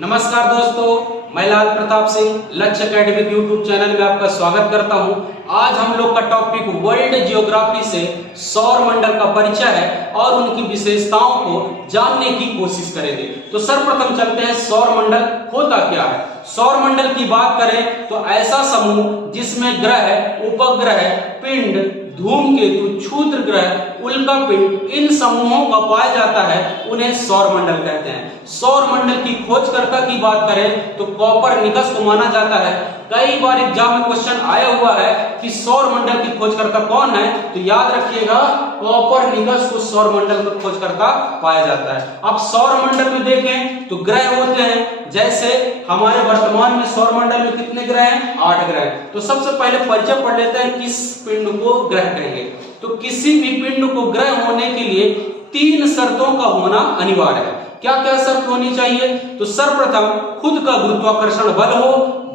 नमस्कार दोस्तों, मैं लाल प्रताप सिंह लक्ष्य एकेडमिक यूट्यूब चैनल में आपका स्वागत करता हूं। आज हम लोग का टॉपिक वर्ल्ड जियोग्राफी से सौर मंडल का परिचय है और उनकी विशेषताओं को जानने की कोशिश करेंगे। तो सर्वप्रथम चलते हैं सौर मंडल होता क्या है। सौर मंडल की बात करें तो ऐसा समूह जिसमें ग्रह, उपग्रह, पिंड, धूमकेतु, क्षुद्र ग्रह, उल्का पिंड इन समूहों का पाया जाता है, उन्हें सौर मंडल कहते हैं। सौर मंडल की खोजकर्ता की बात करें तो कोपरनिकस को माना जाता है। कई बार एग्जाम में क्वेश्चन आया हुआ है कि सौर मंडल की खोजकर्ता कौन है, तो याद रखिएगा कोपरनिकस को सौर मंडल का खोजकर्ता पाया जाता है। अब सौर मंडल में देखें तो ग्रह होते हैं, जैसे हमारे वर्तमान में सौर मंडल में कितने ग्रह हैं? 8 ग्रह। तो सबसे पहले परिचय पढ़ लेते हैं किस पिंड को ग्रह कहेंगे। तो किसी भी पिंड को ग्रह होने के लिए 3 शर्तों का होना अनिवार्य है। क्या क्या शर्त होनी चाहिए? तो सर्वप्रथम खुद का गुरुत्वाकर्षण बल हो,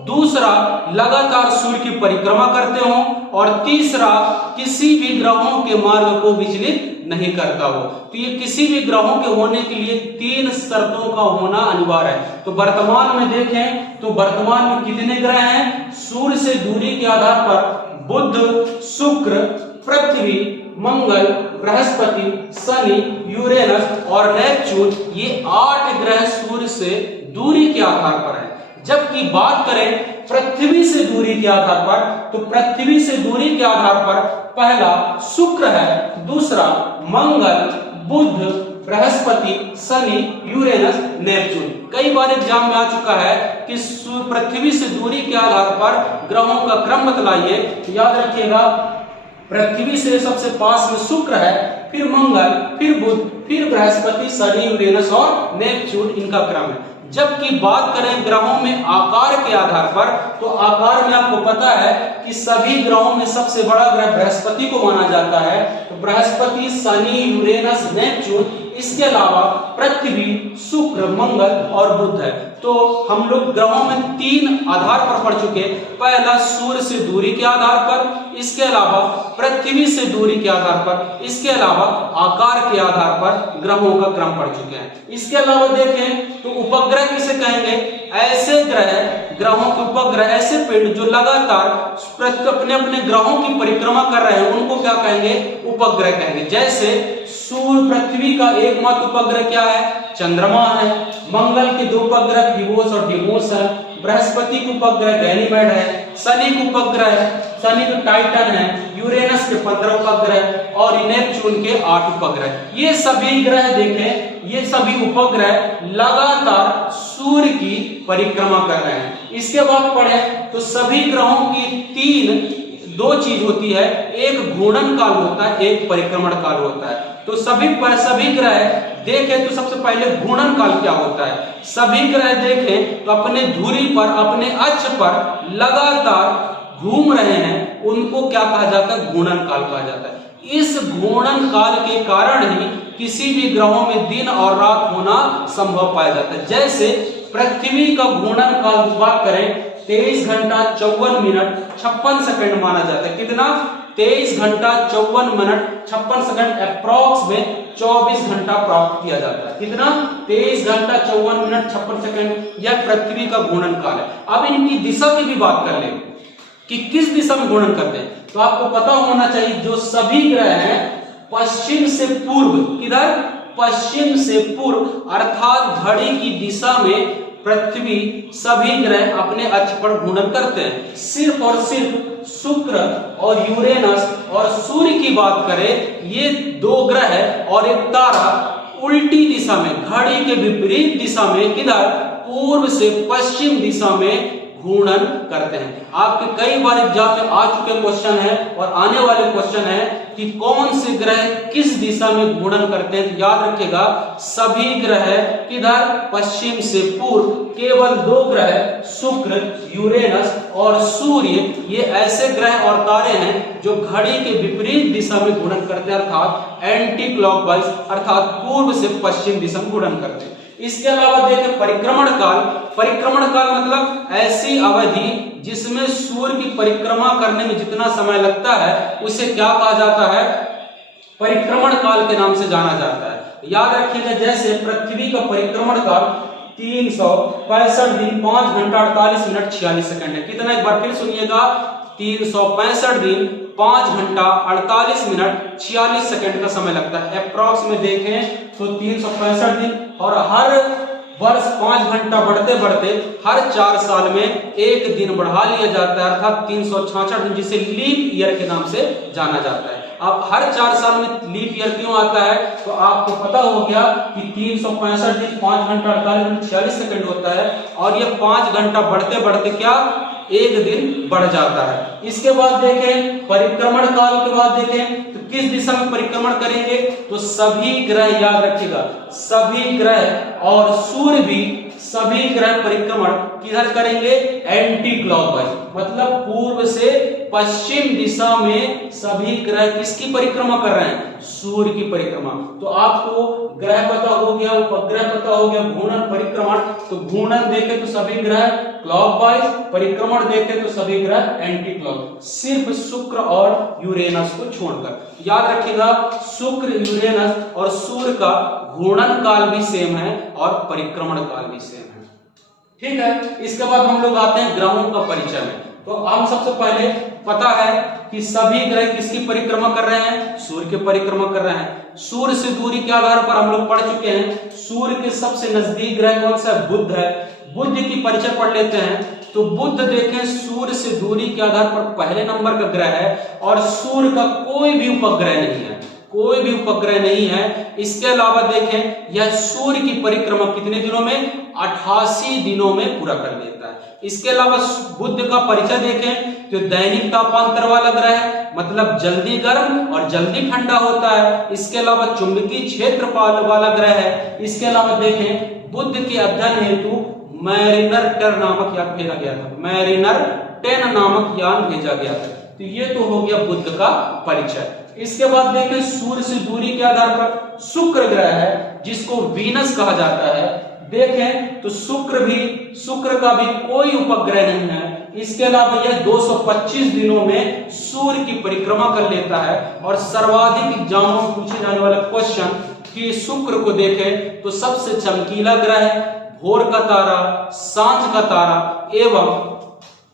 दूसरा लगातार सूर्य की परिक्रमा करते हो, और तीसरा किसी भी ग्रहों के मार्ग को विचलित नहीं करता हो। तो ये किसी भी ग्रहों के होने के लिए 3 शर्तों का होना अनिवार्य है। तो वर्तमान में देखें तो वर्तमान में कितने ग्रह हैं? सूर्य से दूरी के आधार पर बुध, शुक्र, पृथ्वी, मंगल, बृहस्पति, शनि, यूरेनस और नेपच्यून, ये 8 ग्रह सूर्य से दूरी के आधार पर है। जबकि बात करें पृथ्वी से दूरी के आधार पर, तो पृथ्वी से दूरी के आधार पर पहला शुक्र है, दूसरा मंगल, बुध, बृहस्पति, शनि, यूरेनस, नेपच्यून। कई बार एग्जाम में आ चुका है कि पृथ्वी से दूरी के आधार पर ग्रहों का क्रम बतलाइए। तो याद रखिएगा पृथ्वी से सबसे पास में शुक्र है, फिर मंगल, फिर बुध, फिर बृहस्पति, शनि, यूरेनस और नेपच्यून, इनका क्रम है। जबकि बात करें ग्रहों में आकार के आधार पर, तो आकार में आपको पता है कि सभी ग्रहों में सबसे बड़ा ग्रह बृहस्पति को माना जाता है। तो बृहस्पति, शनि, यूरेनस, नेपच्यून, इसके अलावा पृथ्वी, शुक्र, मंगल और बुध है। तो हम लोग ग्रहों में 3 आधार पर पढ़ चुके। पहला सूर्य से दूरी के आधार पर, इसके अलावा पृथ्वी से दूरी के आधार पर, इसके अलावा आकार के आधार पर ग्रहों का क्रम पढ़ चुके हैं। इसके अलावा देखें तो उपग्रह किसे कहेंगे? ऐसे ग्रहों के उपग्रह, ऐसे पिंड जो लगातार अपने अपने ग्रहों की परिक्रमा कर रहे हैं, उनको क्या कहेंगे? उपग्रह कहेंगे। जैसे सूर्य, पृथ्वी का एकमात्र उपग्रह क्या है? चंद्रमा है। मंगल के 2 उपग्रह फिबोस और डिमोस है। बृहस्पति का उपग्रह गैनीमेड है। शनि का उपग्रह, शनि तो टाइटन है। यूरेनस के 15 उपग्रह और नेपच्यून के 8 उपग्रह। ये सभी ग्रह देखें, ये सभी उपग्रह लगातार सूर्य की परिक्रमा कर रहे हैं। इसके बाद पढ़े तो सभी ग्रहों की 2 चीज होती है, एक घूर्णन काल होता है, एक परिक्रमण काल होता है। तो सभी ग्रह देखें तो सबसे पहले घूर्णन काल क्या होता है? सभी ग्रह देखें तो अपने धुरी पर, अपने अक्ष पर लगातार घूम रहे हैं, उनको क्या कहा जाता है? घूर्णन काल कहा जाता है। इस घूर्णन काल के कारण ही किसी भी ग्रहों में दिन और रात होना संभव पाया जाता है। जैसे पृथ्वी का घूर्णन काल की बात करें 23 घंटा 54 मिनट 56 सेकंड माना जाता है। कितना? 23 घंटा 54 मिनट 56 सेकंड, अप्रॉक्स में 24 घंटा प्राप्त किया जाता है। कितना? 23 घंटा 54 मिनट 56 सेकंड, यह पृथ्वी का घूर्णन काल है। अब इनकी दिशा की भी बात कर लें कि किस दिशा में घूर्णन करते हैं, तो आपको पता होना चाहिए जो सभी ग्रह हैं पश्चिम से पूर्व, किधर? पश्चिम से पूर्व, अर्थात घड़ी की दिशा में पृथ्वी, सभी ग्रह अपने अक्ष पर घूर्णन करते हैं। सिर्फ और सिर्फ शुक्र और यूरेनस और सूर्य की बात करें, ये 2 ग्रह और एक तारा उल्टी दिशा में, घड़ी के विपरीत दिशा में, किधर? पूर्व से पश्चिम दिशा में घूर्णन करते हैं। आपके कई बार एग्जाम में आ चुके क्वेश्चन है और आने वाले क्वेश्चन है कि कौन से ग्रह किस दिशा में घूर्णन करते हैं। तो याद रखिएगा सभी ग्रह किधर? पश्चिम से पूर्व। केवल 2 ग्रह शुक्र, यूरेनस और सूर्य, ये ऐसे ग्रह और तारे हैं जो घड़ी के विपरीत दिशा में घूर्णन करते हैं, अर्थात एंटी क्लॉकवाइज, अर्थात पूर्व से पश्चिम दिशा में घूर्णन करते हैं। इसके अलावा देखें परिक्रमण काल। परिक्रमण काल मतलब ऐसी अवधि जिसमें सूर्य की परिक्रमा करने में जितना समय लगता है, उसे क्या कहा जाता है? परिक्रमण काल के नाम से जाना जाता है। याद रखिएगा जैसे पृथ्वी का परिक्रमण काल 365 दिन 5 घंटा 48 मिनट 46 सेकंड है। कितना, एक बार फिर सुनिएगा, 365 दिन 5 घंटा 48 मिनट 46 सेकंड का समय लगता है। अप्रॉक्स में देखें तो 365 दिन, और हर वर्ष 5 घंटा बढ़ते बढ़ते हर 4 साल में एक दिन बढ़ा लिया जाता है, अर्थात 366 दिन, जिसे लीप ईयर के नाम से जाना जाता है। अब हर 4 साल में लीप ईयर क्यों आता है, तो आपको पता हो गया कि 365 दिन 5 घंटा 48 मिनट 46 सेकंड होता है, और ये 5 घंटा बढ़ते बढ़ते क्या एक दिन बढ़ जाता है। इसके बाद देखें परिक्रमण काल के बाद देखें तो किस दिशा में परिक्रमण करेंगे, तो सभी ग्रह, याद रखिएगा, सभी ग्रह और सूर्य भी, सभी ग्रह परिक्रमण किधर करेंगे, एंटी क्लॉकवाइज, मतलब पूर्व से पश्चिम दिशा में सभी ग्रह किसकी परिक्रमा कर रहे हैं, सूर्य की परिक्रमा। तो आपको ग्रह पता हो गया, उपग्रह पता हो गया, घूर्णन परिक्रमण, तो घूर्णन देखे तो सभी ग्रह क्लॉकवाइज, परिक्रमण देखे तो सभी ग्रह एंटी क्लॉक, सिर्फ शुक्र और यूरेनस को छोड़कर। याद रखिएगा, शुक्र, यूरेनस और सूर्य का घूर्णन काल भी सेम है और परिक्रमण काल भी सेम है। ठीक है, इसके बाद हम लोग आते हैं ग्रहों का परिचय में। तो हम सबसे पहले पता है कि सभी ग्रह किसकी परिक्रमा कर रहे हैं, सूर्य की परिक्रमा कर रहे हैं। सूर्य से दूरी के आधार पर हम लोग पढ़ चुके हैं, सूर्य के सबसे नजदीक ग्रह कौन सा है, बुध है। बुध की परिचय पढ़ लेते हैं। तो बुध देखें सूर्य से दूरी के आधार पर पहले नंबर का ग्रह है, और सूर्य का कोई भी उपग्रह नहीं है, कोई भी उपग्रह नहीं है। इसके अलावा देखें यह सूर्य की परिक्रमा कितने दिनों में, 88 दिनों में पूरा कर लेता है। इसके अलावा बुध का परिचय देखें तो दैनिक तापांतर वाला ग्रह है, मतलब जल्दी गर्म और जल्दी ठंडा होता है। इसके अलावा चुंबकीय क्षेत्रफल वाला ग्रह है। इसके अलावा देखें बुध के अध्ययन हेतु मैरिनर 10 नामक यान भेजा गया था, मैरिनर 10 नामक यान भेजा गया था। तो ये तो हो गया बुध का परिचय। इसके बाद देखें सूर्य से दूरी के आधार पर शुक्र ग्रह है, जिसको वीनस कहा जाता है। देखें तो शुक्र का भी कोई उपग्रह नहीं है। इसके अलावा यह 225 दिनों में सूर्य की परिक्रमा कर लेता है। और सर्वाधिक एग्जामों में पूछे जाने वाला क्वेश्चन कि शुक्र को देखें तो सबसे चमकीला ग्रह है, भोर का तारा, सांझ का तारा एवं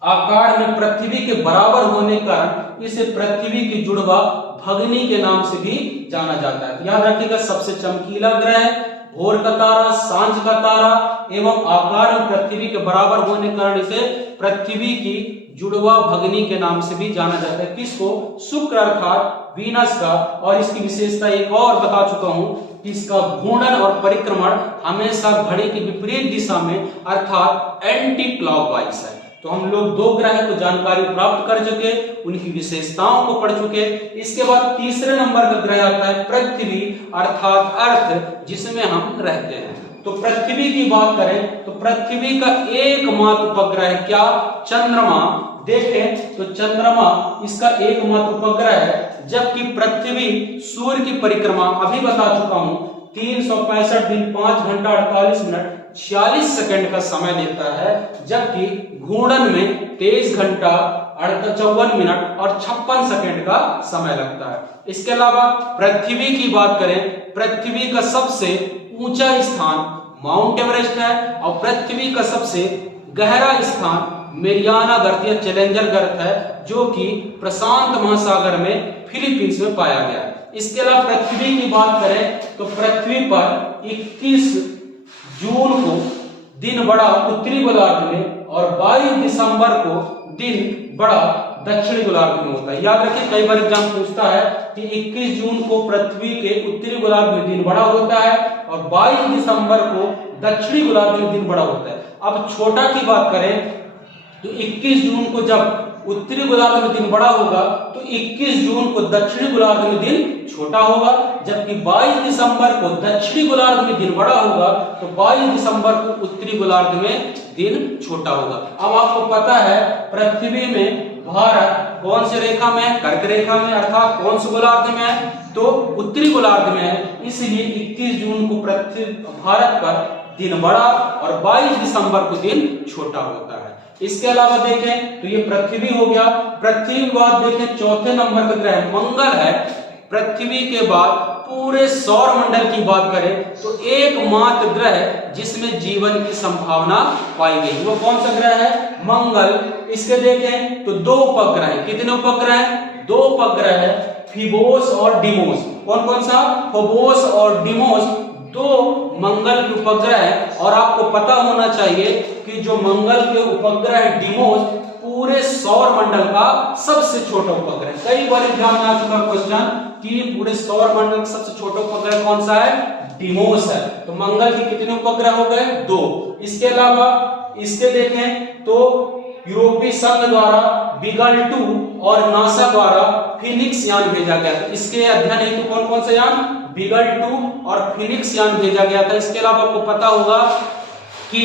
आकार में पृथ्वी के बराबर होने के कारण इसे पृथ्वी की जुड़वा भगनी के नाम से भी जाना जाता है। याद रखिएगा, सबसे चमकीला ग्रह है, भोर का तारा, सांझ का तारा एवं आकार में पृथ्वी के बराबर होने के कारण इसे पृथ्वी की जुड़वा भगनी के नाम से भी जाना जाता है। किसको, शुक्र अर्थात वीनस का। और इसकी विशेषता एक और बता चुका हूं कि इसका घूर्णन और परिक्रमण हमेशा घड़ी की विपरीत दिशा में अर्थात एंटी क्लॉकवाइज है। तो हम लोग 2 ग्रह को जानकारी प्राप्त कर चुके, उनकी विशेषताओं को पढ़ चुके। इसके बाद तीसरे नंबर का ग्रह आता है पृथ्वी अर्थात अर्थ, जिसमें हम रहते हैं। तो पृथ्वी की बात करें तो पृथ्वी का एकमात्र उपग्रह है क्या, चंद्रमा। देखें तो चंद्रमा इसका एकमात्र उपग्रह है, जबकि पृथ्वी सूर्य की परिक्रमा अभी बता चुका हूं 365 दिन 5 घंटा 48 मिनट 46 सेकंड का समय लेता है, जबकि घूर्णन में 23 घंटा 54 मिनट और 56 सेकंड का समय लगता है। इसके अलावा पृथ्वी की बात करें, पृथ्वी का सबसे ऊंचा स्थान माउंट एवरेस्ट है, और पृथ्वी का सबसे गहरा स्थान मेरियाना गर्त या चैलेंजर गर्त है, जो कि प्रशांत महासागर में फिलीपींस में पाया गया है। इसके अलावा पृथ्वी की बात करें तो पृथ्वी पर 21 जून को दिन बड़ा उत्तरी गोलार्ध में और 22 दिसंबर को दिन बड़ा दक्षिणी गोलार्ध में होता है। याद रखिए, कई बार एग्जाम पूछता है कि 21 जून को पृथ्वी के उत्तरी गोलार्ध में दिन बड़ा होता है और 22 दिसंबर को दक्षिणी गोलार्ध में दिन बड़ा होता है। अब छोटा की बात करें तो 21 जून को जब उत्तरी गोलार्ध में दिन बड़ा होगा तो 21 जून को दक्षिणी गोलार्ध में दिन छोटा होगा, जबकि 22 दिसंबर को दक्षिणी गोलार्ध में दिन बड़ा होगा तो 22 दिसंबर को उत्तरी गोलार्ध में दिन छोटा होगा। अब आपको पता है पृथ्वी में भारत कौन से रेखा में है, कर्क रेखा में, अर्थात कौन से गोलार्ध में है, तो उत्तरी गोलार्ध में है। इसलिए 21 जून को भारत पर दिन बड़ा और 22 दिसंबर को दिन छोटा होता है। इसके अलावा देखें तो ये पृथ्वी हो गया। पृथ्वी के बाद देखें चौथे नंबर का ग्रह मंगल है। पृथ्वी के बाद पूरे सौर मंडल की बात करें तो एकमात्र ग्रह जिसमें जीवन की संभावना पाई गई, वो कौन सा ग्रह है? मंगल। इसके देखें तो दो उपग्रह हैं। कितने उपग्रह हैं? दो उपग्रह है, फिबोस और डिमोस। कौन कौन सा? फोबोस और डिमोस, दो मंगल के उपग्रह है। और आपको पता होना चाहिए कि जो मंगल के उपग्रह डिमोस पूरे सौर मंडल का सबसे छोटा उपग्रह। कई बार एग्जाम में आ चुका क्वेश्चन कि पूरे सौर मंडल का सबसे छोटा उपग्रह कौन सा है? डिमोस है। तो मंगल के कितने उपग्रह हो गए? दो। इसके अलावा इसके देखें तो यूरोपीय संघ द्वारा बीगल 2 और नासा द्वारा फिनिक्स यान भेजा गया था। इसके अध्ययन हेतु कौन कौन से यान? बीगल 2 और फिनिक्स यान भेजा गया था। इसके अलावा आपको पता होगा कि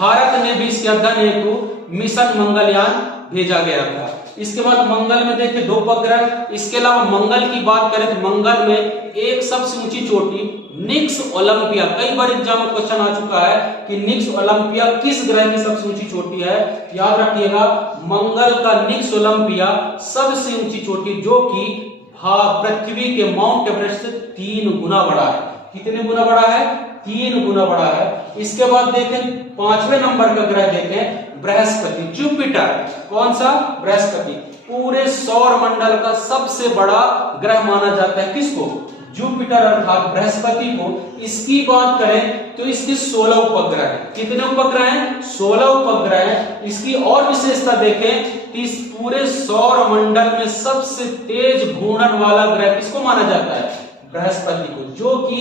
भारत ने भी इसके अध्ययन हेतु मिशन मंगलयान भेजा गया था। इसके बाद मंगल में देखें दो उपग्रह। इसके अलावा मंगल की बात करें तो मंगल में एक सबसे ऊंची चोटी निक्स ओलंपिया, कई बार एग्जाम में क्वेश्चन आ चुका है कि निक्स ओलंपिया किस ग्रह की सबसे ऊंची चोटी है? याद रखिएगा, मंगल का निक्स ओलंपिया सबसे ऊंची चोटी, जो कि पृथ्वी के माउंट एवरेस्ट से 3 गुना बड़ा है। कितने गुना बड़ा है? 3 गुना बड़ा है। इसके बाद देखें 5वें नंबर का ग्रह देखें बृहस्पति, जुपिटर। कौन सा? बृहस्पति। पूरे सौर मंडल का सबसे बड़ा ग्रह माना जाता है किसको? जुपिटर अर्थात बृहस्पति को। इसकी बात करें तो इसके 16 उपग्रह हैं। कितने उपग्रह हैं? 16 उपग्रह हैं। इसकी और विशेषता देखें, इस पूरे सौर मंडल में सबसे तेज घूर्णन वाला ग्रह किसको माना जाता है? बृहस्पति को, जो कि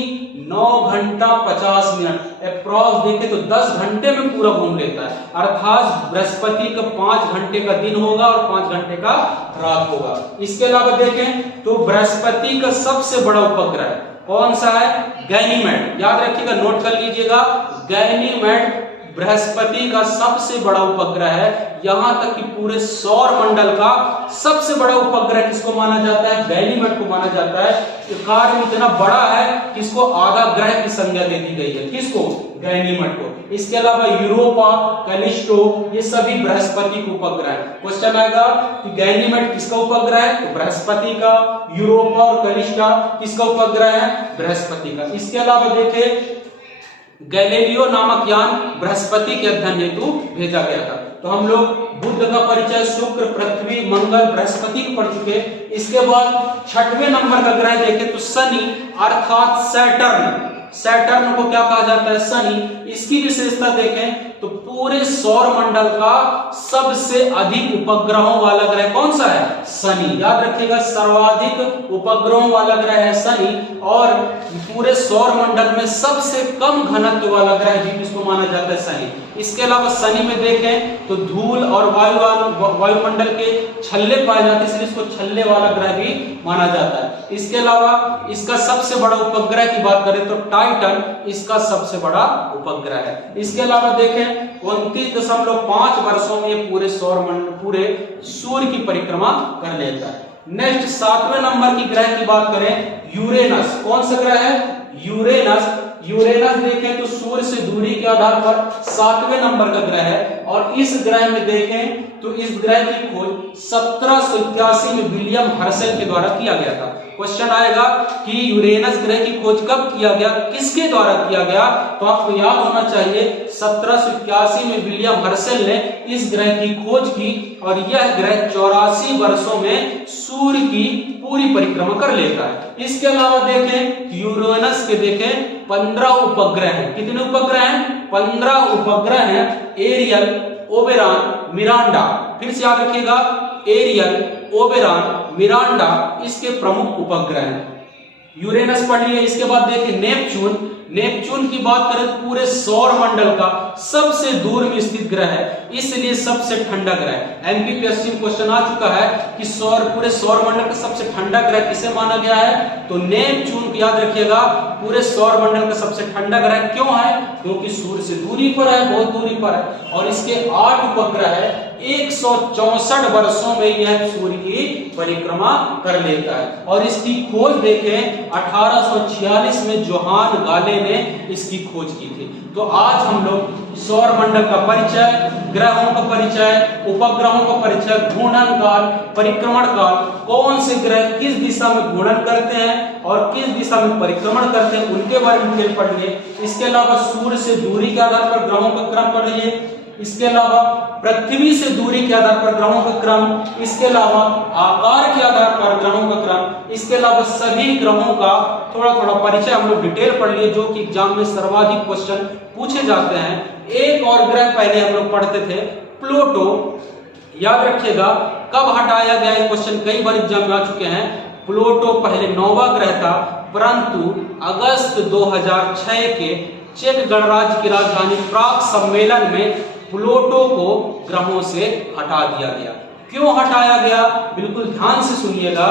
9 घंटा 50 मिनट अप्रॉक्स देखें तो 10 घंटे में पूरा घूम लेता है। अर्थात बृहस्पति का 5 घंटे का दिन होगा और 5 घंटे का रात होगा। इसके अलावा देखें तो बृहस्पति का सबसे बड़ा उपग्रह कौन सा है? गैनीमेड। याद रखिएगा, नोट कर लीजिएगा, गैनीमेड बृहस्पति का सबसे बड़ा उपग्रह है। यहां तक कि पूरे सौर मंडल का सबसे बड़ा उपग्रह किसको माना जाता है? गैनीमेड को माना जाता है। कार्य इतना बड़ा है कि इसको आधा ग्रह की संज्ञा दे दी गई है। किसको? गैनीमेड को। इसके अलावा यूरोपा, कैलिस्टो, ये सभी बृहस्पति के उपग्रह है। क्वेश्चन आएगा कि गैनीमेड किसका उपग्रह है? तो बृहस्पति का। यूरोपा और कैलिस्टा किसका उपग्रह है? बृहस्पति का। इसके अलावा देखें गैलीलियो नामक यान बृहस्पति के अध्ययन हेतु भेजा गया था। तो हम लोग बुध का परिचय, शुक्र, पृथ्वी, मंगल, बृहस्पति को पढ़ चुके। इसके बाद 6वें नंबर का ग्रह देखें तो शनि अर्थात सैटर्न। सैटर्न को क्या कहा जाता है? शनि। इसकी विशेषता देखें तो पूरे सौर मंडल का सबसे अधिक उपग्रहों वाला ग्रह कौन सा है? शनि। याद रखिएगा, सर्वाधिक उपग्रहों वाला ग्रह है शनि। और पूरे सौर मंडल में सबसे कम घनत्व वाला ग्रह भी किसको माना जाता है? शनि। इसके अलावा शनि में देखें तो धूल और वायुमंडल के छल्ले पाए जाते हैं, इसलिए इसको छल्ले वाला ग्रह भी माना जाता है। इसके अलावा इसका सबसे बड़ा उपग्रह की बात करें तो टाइटन इसका सबसे बड़ा उपग्रह है। इसके अलावा देखें 29.5 वर्षों में पूरे सौर मंडल, पूरे सूर्य की परिक्रमा कर लेता है। नेक्स्ट 7वें नंबर की ग्रह की बात करें, यूरेनस। कौन सा ग्रह है? यूरेनस। यूरेनस देखें तो सूर्य से दूरी के आधार पर 7वें नंबर का ग्रह है। और इस ग्रह में देखें तो इस ग्रह की खोज 1781 में विलियम हर्शल के द्वारा किया गया था। क्वेश्चन आएगा कि यूरेनस ग्रह की खोज कब किया गया, किसके द्वारा किया गया? तो आपको याद होना चाहिए 1781 में विलियम हर्शल ने इस ग्रह की खोज की और यह ग्रह 84 वर्षों में सूर्य की पूरी परिक्रमा कर लेता है। इसके अलावा देखें यूरेनस के देखें 15 उपग्रह हैं। कितने उपग्रह हैं? 15 उपग्रह हैं। Ariel, Oberon, Miranda. फिर से याद रखिएगा, एरियल, ओबेरॉन, मिरांडा इसके प्रमुख उपग्रह हैं। यूरेनस पढ़ लिए। इसके बाद देखिए नेपच्यून। नेपच्यून की बात करें तो पूरे सौर मंडल का सबसे दूर में स्थित ग्रह है, इसलिए सबसे ठंडा ग्रह है। एमपीपीएससी में क्वेश्चन आ चुका है कि पूरे सौर मंडल का सबसे ठंडा ग्रह किसे माना गया है? तो नेपच्यून को याद रखिएगा, पूरे सौर मंडल का सबसे ठंडा ग्रह क्यों है? क्योंकि सूर्य से दूरी पर है, बहुत दूरी पर है। और इसके 8 उपग्रह है। 164 वर्षों में यह सूर्य की परिक्रमा कर लेता है। और इसकी खोज देखें 1846 में जोहान गाले ने इसकी खोज की थी। तो आज हम लोग सौर मंडल का परिचय, ग्रहों का परिचय, उपग्रहों का परिचय, घूर्णन काल, परिक्रमण काल, कौन से ग्रह किस दिशा में घूर्णन करते हैं और किस दिशा में परिक्रमण करते हैं, उनके बारे में डिटेल पढ़ लिए। इसके अलावा सूर्य से दूरी के आधार पर ग्रहों का क्रम पढ़ लिए। इसके अलावा पृथ्वी से दूरी के आधार पर ग्रहों का क्रम, इसके अलावा आकार के आधार पर ग्रहों का क्रम, इसके अलावा सभी ग्रहों का थोड़ा थोड़ा परिचय हम लोग डिटेल पढ़ लिए, जो कि एग्जाम में सर्वाधिक क्वेश्चन पूछे जाते हैं। एक और ग्रह पहले हम लोग पढ़ते थे, प्लूटो। याद रखिएगा कब हटाया गया, क्वेश्चन कई बार एग्जाम में आ चुके हैं। प्लूटो पहले 9वां ग्रह था, परंतु अगस्त 2006 के चेक गणराज्य की राजधानी प्राग सम्मेलन में प्लूटो को ग्रहों से हटा दिया गया। क्यों हटाया गया, बिल्कुल ध्यान से सुनिएगा,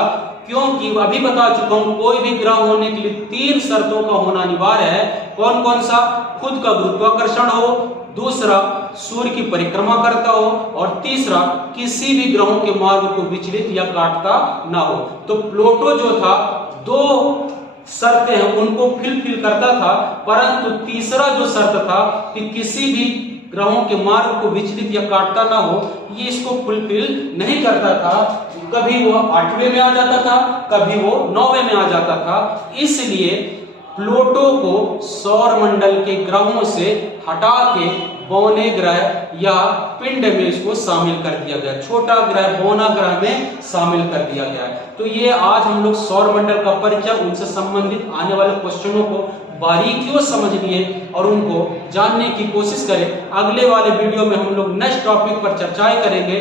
क्योंकि अभी बता चुका हूं कोई भी ग्रह होने के लिए 3 शर्तों का होना अनिवार्य है। कौन कौन सा? खुद का गुरुत्वाकर्षण हो, दूसरा सूर्य की परिक्रमा करता हो, और तीसरा किसी भी ग्रहों के मार्ग को विचलित या काटता ना हो। तो प्लूटो जो था 2 शर्तें हैं उनको फिल करता था, परंतु तीसरा जो शर्त था कि किसी भी ग्रहों के मार्ग को विचलित या काटता ना हो, ये इसको फुलफिल नहीं करता था। कभी वो 8वें में आ जाता था, कभी वो 9वें में आ जाता था। इसलिए प्लूटो को सौर मंडल के ग्रहों से हटा के बौने ग्रह या पिंड में इसको शामिल कर दिया गया, छोटा ग्रह बौना ग्रह में शामिल कर दिया गया। तो ये आज हम लोग सौर मंडल का परिचय, उनसे संबंधित आने वाले क्वेश्चनों को बारीकियों समझ लिए और उनको जानने की कोशिश करें। अगले वाले वीडियो में हम लोग नेक्स्ट टॉपिक पर चर्चाएं करेंगे।